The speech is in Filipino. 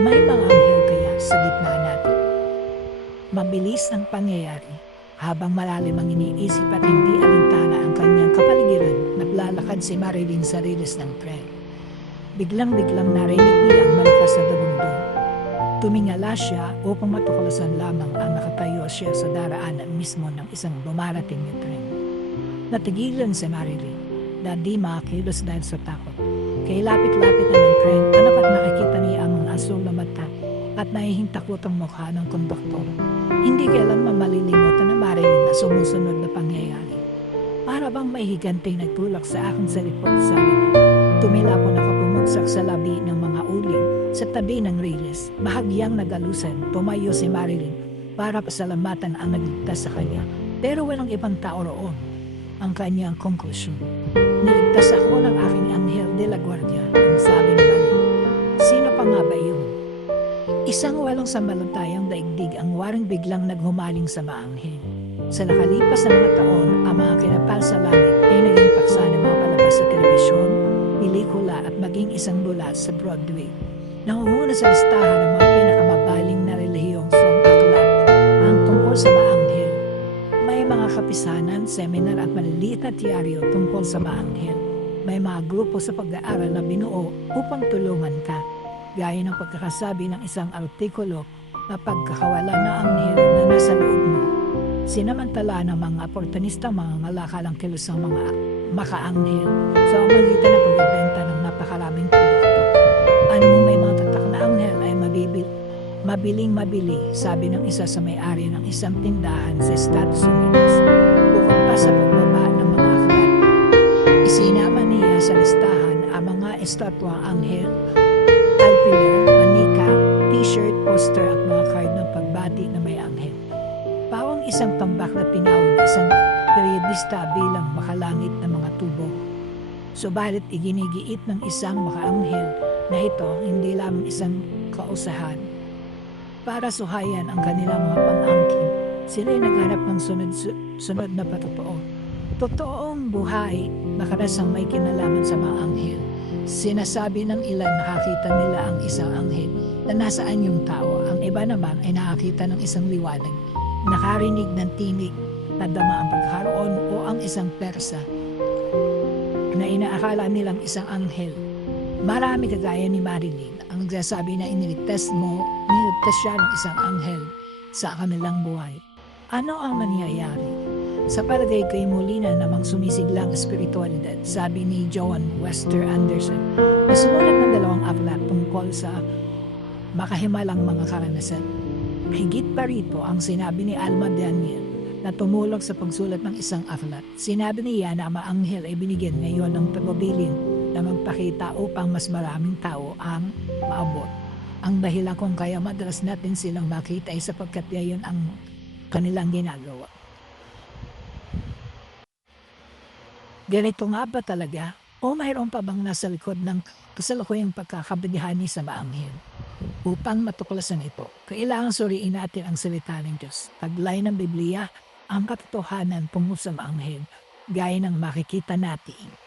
May mga anghel kaya sa gitna natin. Mabilis ang pangyayari habang malalim ang iniisip at hindi alintana ang kanyang kapaligiran, naglalakad si Marilyn sa rilis ng tren. Biglang-biglang narinig niya ang malakas na dabundong. Tumingala siya upang matuklasan lamang ang nakatayo siya sa daraanan mismo ng isang dumarating na tren. Natigilan si Marilyn na di makakilos dahil sa takot. Kaya lapit-lapit na ng tren, anak at nakikita at nahihintakot ang mukha ng konduktor. Hindi kailanman malilimutan na Marilyn na sumusunod na pangyayari. Para bang may higanting nagtulak sa akin sa likod, sabi niya. Tumilapon ako bumagsak sa labi ng mga uling sa tabi ng riles. Bahagyang nagalusan, tumayo si Marilyn para pasalamatan ang nagligtas sa kanya. Pero walang ibang tao roon. Ang kanyang konklusyon. Niligtas ako ng aking anghel de la guardia, Isang walang samalantayang daigdig ang waring biglang naghumaling sa maanghel. Sa nakalipas na mga taon, ang mga kinapal sa langit ay naging paksa ng mga palabas sa telebisyon, pelikula at maging isang bulat sa Broadway. Nanguhuna sa listahan ng mga pinakamabaling na relihiyong song aklat ang tungkol sa maanghel. May mga kapisanan, seminar at maliliit na tiyaryo tungkol sa maanghel. May mga grupo sa pag-aaral na binuo upang tulungan ka gaya ng pagkakasabi ng isang artikulo na pagkakawala na anghel na nasa loob mo. Sinamantala ng mga oportunista mga malakalang kilos ng mga makaanghel sa umagitan ng pagbibenta ng napakaraming produkto. Ano mo may mga tatak na anghel ay mabibil, mabiling mabili, sabi ng isa sa may-ari ng isang tindahan sa Estados Unidos. Bukod pa sa pagbaba ng mga aklat, isinama niya sa listahan ang mga estatwa anghel alpiler, manika, t-shirt, poster at mga card ng pagbati na may anghel. Pawang isang tambak na pinawon na isang periodista bilang makalangit na mga tubo. Subalit iginigiit ng isang makaanghel na ito hindi lamang isang kausahan. Para suhayan ang kanilang mga pang-angkin, sila'y naghanap ng sunod, sunod na patotoo. Totoong buhay na karasang may kinalaman sa mga anghel. Sinasabi ng ilan nakakita nila ang isang anghel na nasaan yung tao. Ang iba naman ay nakakita ng isang liwanag, nakarinig ng tinig, nadama ang pagkaroon o ang isang persa na inaakala nilang isang anghel. Marami kagaya ni Marilyn ang nagsasabi na iniligtas mo, niligtas siya ng isang anghel sa kanilang buhay. Ano ang mangyayari? Sa palagay kay muli na namang sumisiglang espiritualidad, sabi ni Joan Wester Anderson, na sumulat ng dalawang aklat tungkol sa makahimalang mga karanasan. Higit pa rito ang sinabi ni Alma Daniel na tumulong sa pagsulat ng isang aklat. Sinabi niya na ang mga anghel ay binigyan ngayon ng pagpabilin na magpakita upang mas maraming tao ang maabot. Ang dahilan kung kaya madalas natin silang makita ay sapagkat yayon ang kanilang ginagawa. Ganito nga ba talaga? O mayroon pa bang nasa likod ng kasalukuyang pagkakabadihani sa maanghel? Upang matuklasan ito, kailangan suriin natin ang salita ng Diyos. Taglay ng Biblia, ang katotohanan tungkol sa maanghel, gaya ng makikita natin